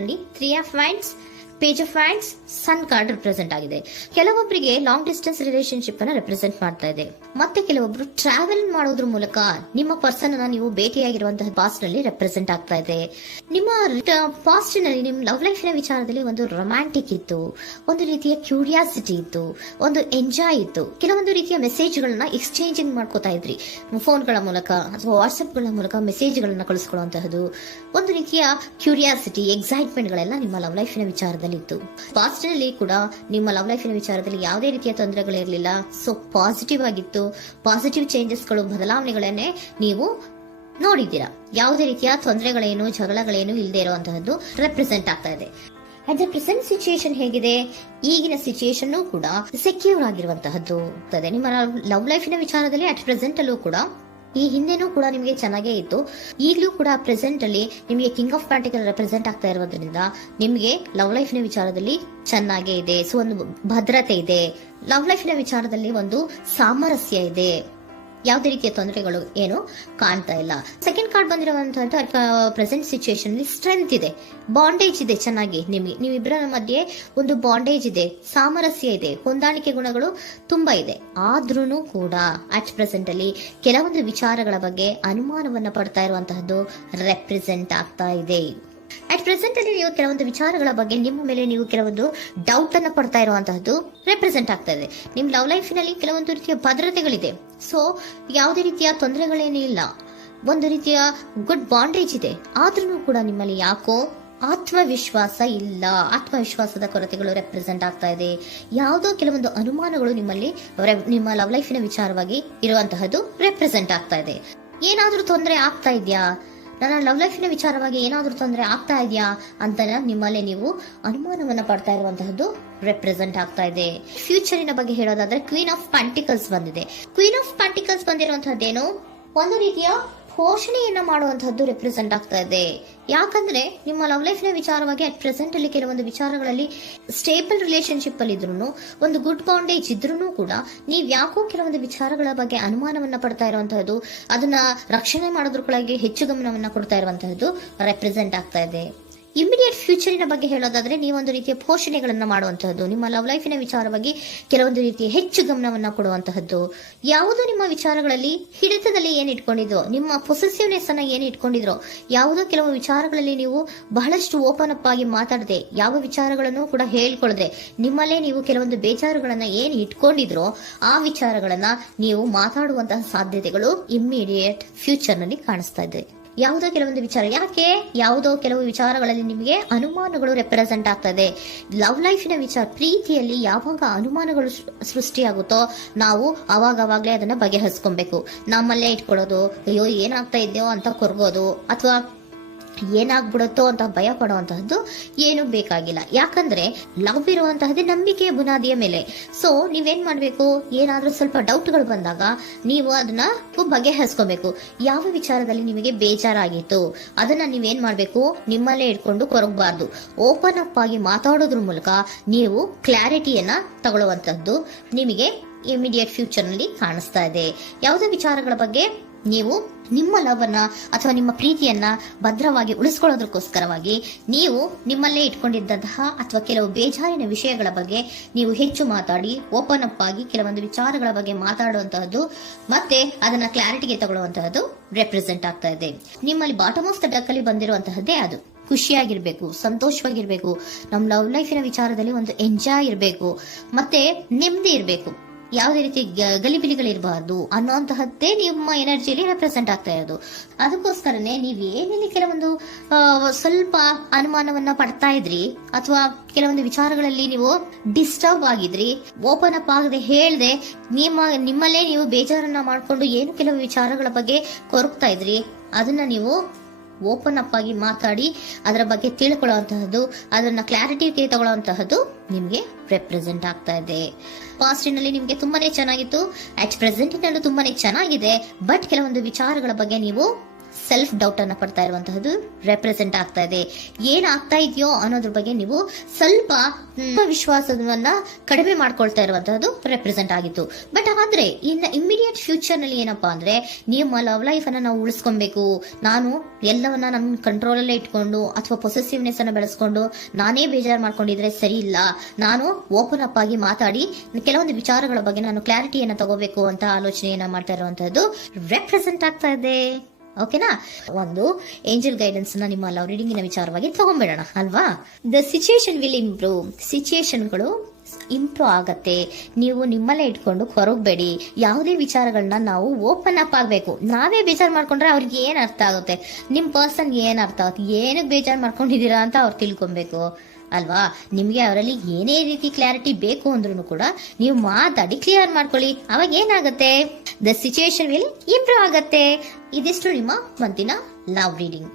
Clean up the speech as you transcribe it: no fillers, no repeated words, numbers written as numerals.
ನಲ್ಲಿ 3 of wands, page of wands, sun card represent ಆಗಿದೆ. ಕೆಲವೊಬ್ಬರಿಗೆ ಲಾಂಗ್ ಡಿಸ್ಟೆನ್ಸ್ ರಿಲೇಶನ್ಶಿಪ್ ಅನ್ನ ರೆಪ್ರೆಸೆಂಟ್ ಮಾಡ್ತಾ ಇದೆ. ಮತ್ತೆ ಕೆಲವೊಬ್ರು ಟ್ರಾವೆಲ್ ಮಾಡೋದ್ರ ಮೂಲಕ ನಿಮ್ಮ ಪರ್ಸನ್ ಅನ್ನ ನೀವು ಭೇಟಿಯಾಗಿರುವಂತಹ ಪಾಸ್ಟ್ ನಲ್ಲಿ ರೆಪ್ರೆಸೆಂಟ್ ಆಗ್ತಾ ಇದೆ. ನಿಮ್ಮ ಪಾಸ್ಟ್ ನಲ್ಲಿ ನಿಮ್ಮ ಲವ್ ಲೈಫ್ ನ ವಿಚಾರದಲ್ಲಿ ಒಂದು ರೊಮ್ಯಾಂಟಿಕ್ ಇತ್ತು, ಒಂದು ರೀತಿಯ ಕ್ಯೂರಿಯಾಸಿಟಿ ಇತ್ತು, ಒಂದು ಎಂಜಾಯ್ ಇತ್ತು. ಕೆಲವೊಂದು ರೀತಿಯ ಮೆಸೇಜ್ ಗಳನ್ನ ಎಕ್ಸ್ಚೇಂಜಿಂಗ್ ಮಾಡ್ಕೋತಾ ಇದ್ರಿ, ಫೋನ್ಗಳ ಮೂಲಕ ಅಥವಾ ವಾಟ್ಸ್ಆಪ್ ಗಳ ಮೂಲಕ ಮೆಸೇಜ್ ಗಳನ್ನ ಕಳಿಸ್ಕೊಳ್ಳುವಂತಹದ್ದು, ಒಂದು ರೀತಿಯ ಕ್ಯೂರಿಯಾಸಿಟಿ, ಎಕ್ಸೈಟ್ಮೆಂಟ್ ಗಳೆಲ್ಲ ನಿಮ್ಮ ಲವ್ ಲೈಫ್ ನ ವಿಚಾರದಲ್ಲಿ ಇತ್ತು. ಪಾಸ್ಟ್ ನಲ್ಲಿ ಕೂಡ ನಿಮ್ಮ ಲವ್ ಲೈಫ್ ನ ವಿಚಾರದಲ್ಲಿ ಯಾವುದೇ ರೀತಿಯ ತೊಂದರೆಗಳಿರಲಿಲ್ಲ. ಸೊ ಪಾಸಿಟಿವ್ ಆಗಿತ್ತು. ಪಾಸಿಟಿವ್ ಚೇಂಜಸ್ ಗಳು, ಬದಲಾವಣೆಗಳನ್ನೇ ನೀವು ನೋಡಿದ್ದೀರಾ. ಯಾವುದೇ ರೀತಿಯ ತೊಂದರೆಗಳೇನು, ಜಗಳಗಳೇನು ಇಲ್ಲದೆ ಇರುವಂತಹದ್ದು ರೆಪ್ರೆಸೆಂಟ್ ಆಗ್ತಾ ಇದೆ. ಅಟ್ ದ ಪ್ರೆಸೆಂಟ್ ಸಿಚುಯೇಷನ್ ಹೇಗಿದೆ, ಈಗಿನ ಸಿಚುಯೇಷನ್ ಕೂಡ ಸೆಕ್ಯೂರ್ ಆಗಿರುವಂತಹದ್ದು. ನಿಮ್ಮ ಲವ್ ಲೈಫಿನ ವಿಚಾರದಲ್ಲಿ ಅಟ್ ಪ್ರೆಸೆಂಟ್ ಅಲ್ಲೂ ಕೂಡ, ಈ ಹಿಂದೆನೂ ಕೂಡ ನಿಮಗೆ ಚೆನ್ನಾಗೇ ಇತ್ತು, ಈಗಲೂ ಕೂಡ ಪ್ರೆಸೆಂಟ್ ಅಲ್ಲಿ ನಿಮಗೆ ಕಿಂಗ್ ಆಫ್ ಪ್ಯಾಂಟಿಕಲ್ ರೆಪ್ರೆಸೆಂಟ್ ಆಗ್ತಾ ಇರೋದ್ರಿಂದ ನಿಮಗೆ ಲವ್ ಲೈಫ್ ನ ವಿಚಾರದಲ್ಲಿ ಚೆನ್ನಾಗೇ ಇದೆ. ಸೊ ಒಂದು ಭದ್ರತೆ ಇದೆ. ಲವ್ ಲೈಫ್ ನ ವಿಚಾರದಲ್ಲಿ ಒಂದು ಸಾಮರಸ್ಯ ಇದೆ. ಯಾವುದೇ ರೀತಿಯ ತೊಂದರೆಗಳು ಏನು ಕಾಣ್ತಾ ಇಲ್ಲ. ಸೆಕೆಂಡ್ ಕಾರ್ಡ್ ಬಂದಿರುವಂತಹ ಪ್ರೆಸೆಂಟ್ ಸಿಚುಯೇಷನ್ ಅಲ್ಲಿ ಸ್ಟ್ರೆಂತ್ ಇದೆ, ಬಾಂಡೇಜ್ ಇದೆ. ಚೆನ್ನಾಗಿ ನೀವಿಬ್ಬರ ಮಧ್ಯೆ ಒಂದು ಬಾಂಡೇಜ್ ಇದೆ, ಸಾಮರಸ್ಯ ಇದೆ, ಹೊಂದಾಣಿಕೆ ಗುಣಗಳು ತುಂಬಾ ಇದೆ. ಆದ್ರೂ ಕೂಡ ಅಟ್ ಪ್ರೆಸೆಂಟ್ ಅಲ್ಲಿ ಕೆಲವೊಂದು ವಿಚಾರಗಳ ಬಗ್ಗೆ ಅನುಮಾನವನ್ನ ಪಡ್ತಾ ಇರುವಂತಹದ್ದು ರೆಪ್ರೆಸೆಂಟ್ ಆಗ್ತಾ ಇದೆ. ಅಟ್ ಪ್ರೆಸೆಂಟ್ ಅಲ್ಲಿ ನೀವು ಕೆಲವೊಂದು ವಿಚಾರಗಳ ಬಗ್ಗೆ ನಿಮ್ಮ ಮೇಲೆ ನೀವು ಕೆಲವೊಂದು ಡೌಟ್ ಅನ್ನ ಪಡ್ತಾ ಇರುವಂತಹದ್ದು ರೆಪ್ರೆಸೆಂಟ್ ಆಗ್ತಾ ಇದೆ. ನಿಮ್ ಲವ್ ಲೈಫಿನಲ್ಲಿ ಕೆಲವೊಂದು ರೀತಿಯ ಭದ್ರತೆಗಳಿದೆ. ಸೊ ಯಾವುದೇ ರೀತಿಯ ತೊಂದರೆಗಳೇನೂ ಇಲ್ಲ, ಒಂದು ರೀತಿಯ ಗುಡ್ ಬಾಂಡೇಜ್ ಇದೆ. ಆದ್ರೂ ಕೂಡ ನಿಮ್ಮಲ್ಲಿ ಯಾಕೋ ಆತ್ಮವಿಶ್ವಾಸ ಇಲ್ಲ, ಆತ್ಮವಿಶ್ವಾಸದ ಕೊರತೆಗಳು ರೆಪ್ರೆಸೆಂಟ್ ಆಗ್ತಾ ಇದೆ. ಯಾವುದೋ ಕೆಲವೊಂದು ಅನುಮಾನಗಳು ನಿಮ್ಮಲ್ಲಿ ನಿಮ್ಮ ಲವ್ ಲೈಫಿನ ವಿಚಾರವಾಗಿ ಇರುವಂತಹದ್ದು ರೆಪ್ರೆಸೆಂಟ್ ಆಗ್ತಾ ಇದೆ. ಏನಾದ್ರೂ ತೊಂದರೆ ಆಗ್ತಾ ಇದೆಯಾ, ನನ್ನ ಲವ್ ಲೈಫಿನ ವಿಚಾರವಾಗಿ ಏನಾದ್ರೂ ತೊಂದರೆ ಆಗ್ತಾ ಇದೆಯಾ ಅಂತ ನಿಮ್ಮಲ್ಲೇ ನೀವು ಅನುಮಾನವನ್ನ ಪಡ್ತಾ ಇರುವಂತಹದ್ದು ರೆಪ್ರೆಸೆಂಟ್ ಆಗ್ತಾ ಇದೆ. ಫ್ಯೂಚರಿನ ಬಗ್ಗೆ ಹೇಳೋದಾದ್ರೆ ಕ್ವೀನ್ ಆಫ್ ಪ್ಯಾಂಟಿಕಲ್ಸ್ ಬಂದಿದೆ. ಕ್ವೀನ್ ಆಫ್ ಪ್ಯಾಂಟಿಕಲ್ಸ್ ಬಂದಿರುವಂತಹದ್ದೇನು, ಒಂದು ರೀತಿಯ ಪೋಷಣೆಯನ್ನ ಮಾಡುವಂತಹದ್ದು ರೆಪ್ರೆಸೆಂಟ್ ಆಗ್ತಾ ಇದೆ. ಯಾಕಂದ್ರೆ ನಿಮ್ಮ ಲವ್ ಲೈಫ್ ನ ವಿಚಾರವಾಗಿ ಅಟ್ ಪ್ರೆಸೆಂಟ್ ಅಲ್ಲಿ ಕೆಲವೊಂದು ವಿಚಾರಗಳಲ್ಲಿ ಸ್ಟೇಬಲ್ ರಿಲೇಶನ್ಶಿಪ್ ಅಲ್ಲಿ ಇದ್ರು, ಒಂದು ಗುಡ್ ಬಾಂಡೇಜ್ ಇದ್ರೂ ಕೂಡ ನೀವ್ ಯಾಕೋ ಕೆಲವೊಂದು ವಿಚಾರಗಳ ಬಗ್ಗೆ ಅನುಮಾನವನ್ನ ಪಡ್ತಾ ಇರುವಂತಹದ್ದು, ಅದನ್ನ ರಕ್ಷಣೆ ಮಾಡೋದ್ರೊಳಗೆ ಹೆಚ್ಚು ಗಮನವನ್ನ ಕೊಡ್ತಾ ಇರುವಂತಹದ್ದು ರೆಪ್ರೆಸೆಂಟ್ ಆಗ್ತಾ ಇದೆ. ಇಮಿಡಿಯೇಟ್ ಫ್ಯೂಚರಿನ ಬಗ್ಗೆ ಹೇಳೋದಾದ್ರೆ ನೀವೊಂದು ರೀತಿಯ ಪೋಷಣೆಗಳನ್ನ ಮಾಡುವಂತಹದ್ದು, ನಿಮ್ಮ ಲವ್ ಲೈಫಿನ ವಿಚಾರವಾಗಿ ಕೆಲವೊಂದು ರೀತಿಯ ಹೆಚ್ಚು ಗಮನವನ್ನ ಕೊಡುವಂತಹದ್ದು, ಯಾವುದೋ ನಿಮ್ಮ ವಿಚಾರಗಳಲ್ಲಿ ಹಿಡಿತದಲ್ಲಿ ಏನ್ ಇಟ್ಕೊಂಡಿದ್ರೋ, ನಿಮ್ಮ ಪೊಸೆಸಿವ್ನೆಸ್ ಅನ್ನ ಏನ್ ಇಟ್ಕೊಂಡಿದ್ರೋ, ಯಾವುದೋ ಕೆಲವು ವಿಚಾರಗಳಲ್ಲಿ ನೀವು ಬಹಳಷ್ಟು ಓಪನ್ ಅಪ್ ಆಗಿ ಮಾತಾಡದೆ, ಯಾವ ವಿಚಾರಗಳನ್ನು ಕೂಡ ಹೇಳ್ಕೊಳ್ಳದೆ, ನಿಮ್ಮಲ್ಲೇ ನೀವು ಕೆಲವೊಂದು ಬೇಜಾರುಗಳನ್ನ ಏನ್ ಇಟ್ಕೊಂಡಿದ್ರೋ ಆ ವಿಚಾರಗಳನ್ನ ನೀವು ಮಾತಾಡುವಂತಹ ಸಾಧ್ಯತೆಗಳು ಇಮ್ಮಿಡಿಯೇಟ್ ಫ್ಯೂಚರ್ ನಲ್ಲಿ ಕಾಣಿಸ್ತಾ ಇದೆ. ಯಾವುದೋ ಕೆಲವೊಂದು ವಿಚಾರ, ಯಾಕೆ ಯಾವುದೋ ಕೆಲವು ವಿಚಾರಗಳಲ್ಲಿ ನಿಮಗೆ ಅನುಮಾನಗಳು ರೆಪ್ರೆಸೆಂಟ್ ಆಗ್ತದೆ. ಲವ್ ಲೈಫಿನ ವಿಚಾರ, ಪ್ರೀತಿಯಲ್ಲಿ ಯಾವಾಗ ಅನುಮಾನಗಳು ಸೃಷ್ಟಿಯಾಗುತ್ತೋ ನಾವು ಅವಾಗವಾಗ್ಲೇ ಅದನ್ನ ಬಗೆಹರಿಸ್ಕೊಬೇಕು. ನಮ್ಮಲ್ಲೇ ಇಟ್ಕೊಳ್ಳೋದು, ಅಯ್ಯೋ ಏನಾಗ್ತಾ ಇದೆಯೋ ಅಂತ ಕೊರಗೋದು ಅಥವಾ ಏನಾಗ್ಬಿಡುತ್ತೋ ಅಂತ ಭಯ ಪಡುವಂತಹದ್ದು ಏನು ಬೇಕಾಗಿಲ್ಲ. ಯಾಕಂದ್ರೆ ಲವ್ ಇರುವಂತಹದ್ದೇ ನಂಬಿಕೆಯ ಬುನಾದಿಯ ಮೇಲೆ. ಸೊ ನೀವೇನ್ ಮಾಡ್ಬೇಕು, ಏನಾದ್ರೂ ಸ್ವಲ್ಪ ಡೌಟ್ಗಳು ಬಂದಾಗ ನೀವು ಅದನ್ನ ಬಗೆಹರಿಸ್ಕೋಬೇಕು. ಯಾವ ವಿಚಾರದಲ್ಲಿ ನಿಮಗೆ ಬೇಜಾರಾಗಿತ್ತು ಅದನ್ನ ನೀವೇನ್ ಮಾಡ್ಬೇಕು, ನಿಮ್ಮಲ್ಲೇ ಇಟ್ಕೊಂಡು ಕೊರಗಬಾರ್ದು. ಓಪನ್ ಅಪ್ ಆಗಿ ಮಾತಾಡೋದ್ರ ಮೂಲಕ ನೀವು ಕ್ಲಾರಿಟಿಯನ್ನ ತಗೊಳ್ಳುವಂತದ್ದು ನಿಮಗೆ ಇಮಿಡಿಯೇಟ್ ಫ್ಯೂಚರ್ ನಲ್ಲಿ ಕಾಣಿಸ್ತಾ ಇದೆ. ಯಾವುದೇ ವಿಚಾರಗಳ ಬಗ್ಗೆ ನೀವು ನಿಮ್ಮ ಲವ್ ಅನ್ನ ಅಥವಾ ನಿಮ್ಮ ಪ್ರೀತಿಯನ್ನ ಭದ್ರವಾಗಿ ಉಳಿಸ್ಕೊಳ್ಳೋದಕ್ಕೋಸ್ಕರವಾಗಿ ನೀವು ನಿಮ್ಮಲ್ಲೇ ಇಟ್ಕೊಂಡಿದ್ದಂತಹ ಅಥವಾ ಕೆಲವು ಬೇಜಾರಿನ ವಿಷಯಗಳ ಬಗ್ಗೆ ನೀವು ಹೆಚ್ಚು ಮಾತಾಡಿ, ಓಪನ್ ಅಪ್ ಆಗಿ ಕೆಲವೊಂದು ವಿಚಾರಗಳ ಬಗ್ಗೆ ಮಾತಾಡುವಂತಹದ್ದು ಮತ್ತೆ ಅದನ್ನ ಕ್ಲಾರಿಟಿಗೆ ತಗೊಳ್ಳುವಂತಹದ್ದು ರೆಪ್ರೆಸೆಂಟ್ ಆಗ್ತಾ ಇದೆ. ನಿಮ್ಮಲ್ಲಿ ಬಾಟಮ್ ಆಫ್ ದ ಡಕ್ ಅಲ್ಲಿ ಬಂದಿರುವಂತಹದ್ದೇ ಅದು. ಖುಷಿಯಾಗಿರ್ಬೇಕು, ಸಂತೋಷವಾಗಿರ್ಬೇಕು, ನಮ್ಮ ಲವ್ ಲೈಫಿನ ವಿಚಾರದಲ್ಲಿ ಒಂದು ಎಂಜಾಯ್ ಇರಬೇಕು, ಮತ್ತೆ ನೆಮ್ಮದಿ ಇರಬೇಕು, ಯಾವುದೇ ರೀತಿ ಗಲಿಬಿಲಿಗಳಿರಬಾರ್ದು ಅನ್ನೋಂತಹದ್ದೇ ನಿಮ್ಮ ಎನರ್ಜಿಯಲ್ಲಿ ರೆಪ್ರೆಸೆಂಟ್ ಆಗ್ತಾ ಇರೋದು. ಅದಕ್ಕೋಸ್ಕರನೇ ನೀವು ಏನೇನು ಕೆಲವೊಂದು ಸ್ವಲ್ಪ ಅನುಮಾನವನ್ನ ಪಡ್ತಾ ಇದ್ರಿ ಅಥವಾ ಕೆಲವೊಂದು ವಿಚಾರಗಳಲ್ಲಿ ನೀವು ಡಿಸ್ಟರ್ಬ್ ಆಗಿದ್ರಿ, ಓಪನ್ ಅಪ್ ಆಗದೆ ಹೇಳ್ದೆ ನಿಮ್ಮಲ್ಲೇ ನೀವು ಬೇಜಾರನ್ನ ಮಾಡ್ಕೊಂಡು ಏನು ಕೆಲವು ವಿಚಾರಗಳ ಬಗ್ಗೆ ಕೊರಗ್ತಾ ಇದ್ರಿ, ಅದನ್ನ ನೀವು ಓಪನ್ ಅಪ್ ಆಗಿ ಮಾತಾಡಿ ಅದರ ಬಗ್ಗೆ ತಿಳ್ಕೊಳ್ಳುವಂತಹದ್ದು, ಅದನ್ನ ಕ್ಲಾರಿಟಿಗೆ ತಗೊಳ್ಳುವಂತಹದ್ದು ನಿಮ್ಗೆ ರೆಪ್ರೆಸೆಂಟ್ ಆಗ್ತಾ ಇದೆ. ಪಾಸ್ಟಿನಲ್ಲಿ ನಿಮ್ಗೆ ತುಂಬಾನೇ ಚೆನ್ನಾಗಿತ್ತು, ಅಟ್ ಪ್ರೆಸೆಂಟ್ ನಲ್ಲೂ ತುಂಬಾನೇ ಚೆನ್ನಾಗಿದೆ. ಬಟ್ ಕೆಲವೊಂದು ವಿಚಾರಗಳ ಬಗ್ಗೆ ನೀವು ಸೆಲ್ಫ್ ಡೌಟ್ ಅನ್ನ ಪಡ್ತಾ ಇರುವಂತಹದ್ದು ರೆಪ್ರೆಸೆಂಟ್ ಆಗ್ತಾ ಇದೆ. ಏನಾಗ್ತಾ ಇದೆಯೋ ಅನ್ನೋದ್ರ ಬಗ್ಗೆ ನೀವು ಸ್ವಲ್ಪ ವಿಶ್ವಾಸವನ್ನ ಕಡಿಮೆ ಮಾಡ್ಕೊಳ್ತಾ ಇರುವಂತಹದ್ದು ರೆಪ್ರೆಸೆಂಟ್ ಆಗಿತ್ತು. ಬಟ್ ಆದ್ರೆ ಇನ್ ಇಮಿಡಿಯೇಟ್ ಫ್ಯೂಚರ್ ನಲ್ಲಿ ಏನಪ್ಪಾ ಅಂದ್ರೆ ನಿಮ್ಮ ಲವ್ ಲೈಫ್ ಅನ್ನ ನಾವು ಉಳಿಸ್ಕೊಬೇಕು, ನಾನು ಎಲ್ಲವನ್ನ ನನ್ನ ಕಂಟ್ರೋಲ್ ಅಲ್ಲೇ ಇಟ್ಕೊಂಡು ಅಥವಾ ಪೊಸೆಸಿವ್ನೆಸ್ ಅನ್ನ ಬೆಳೆಸ್ಕೊಂಡು ನಾನೇ ಬೇಜಾರು ಮಾಡ್ಕೊಂಡಿದ್ರೆ ಸರಿ ಇಲ್ಲ, ನಾನು ಓಪನ್ ಅಪ್ ಆಗಿ ಮಾತಾಡಿ ಕೆಲವೊಂದು ವಿಚಾರಗಳ ಬಗ್ಗೆ ನಾನು ಕ್ಲಾರಿಟಿಯನ್ನ ತಗೋಬೇಕು ಅಂತ ಆಲೋಚನೆಯನ್ನ ಮಾಡ್ತಾ ಇರುವಂತಹದ್ದು ರೆಪ್ರೆಸೆಂಟ್ ಆಗ್ತಾ ಇದೆ. ಓಕೆನಾ? ಒಂದು ಏಂಜಲ್ ಗೈಡೆನ್ಸ್ ನ ನಿಮ್ಮ ಲವ್ ರೀಡಿಂಗಿನ ವಿಚಾರವಾಗಿ ತಗೊಂಡ್ಬಿಡೋಣ ಅಲ್ವಾ. The situation will improve. ಸಿಚುಯೇಷನ್ಗಳು ಇಂಪ್ರೂವ್ ಆಗತ್ತೆ. ನೀವು ನಿಮ್ಮಲ್ಲೇ ಇಟ್ಕೊಂಡು ಹೊರಗಬೇಡಿ. ಯಾವುದೇ ವಿಚಾರಗಳನ್ನ ನಾವು ಓಪನ್ ಅಪ್ ಆಗ್ಬೇಕು. ನಾವೇ ಬೇಜಾರು ಮಾಡ್ಕೊಂಡ್ರೆ ಅವ್ರಿಗೆ ಏನ್ ಅರ್ಥ ಆಗುತ್ತೆ, ನಿಮ್ ಪರ್ಸನ್ ಏನ್ ಅರ್ಥ ಆಗುತ್ತೆ, ಏನಕ್ಕೆ ಬೇಜಾರು ಮಾಡ್ಕೊಂಡಿದೀರಾ ಅಂತ ಅವ್ರು ತಿಳ್ಕೊಬೇಕು ಅಲ್ವಾ. ನಿಮ್ಗೆ ಅವರಲ್ಲಿ ಏನೇ ರೀತಿ ಕ್ಲಾರಿಟಿ ಬೇಕು ಅಂದ್ರೂ ಕೂಡ ನೀವು ಮಾತಾಡಿ ಕ್ಲಿಯರ್ ಮಾಡ್ಕೊಳ್ಳಿ. ಅವಾಗ ಏನಾಗುತ್ತೆ, ದ ಸಿಚುಯೇಷನ್ ವಿಲ್ ಇಂಪ್ರೂವ್ ಆಗತ್ತೆ. ಇದಿಷ್ಟು ನಿಮ್ಮ ಮಂತಿನ ಲವ್ ರೀಡಿಂಗ್.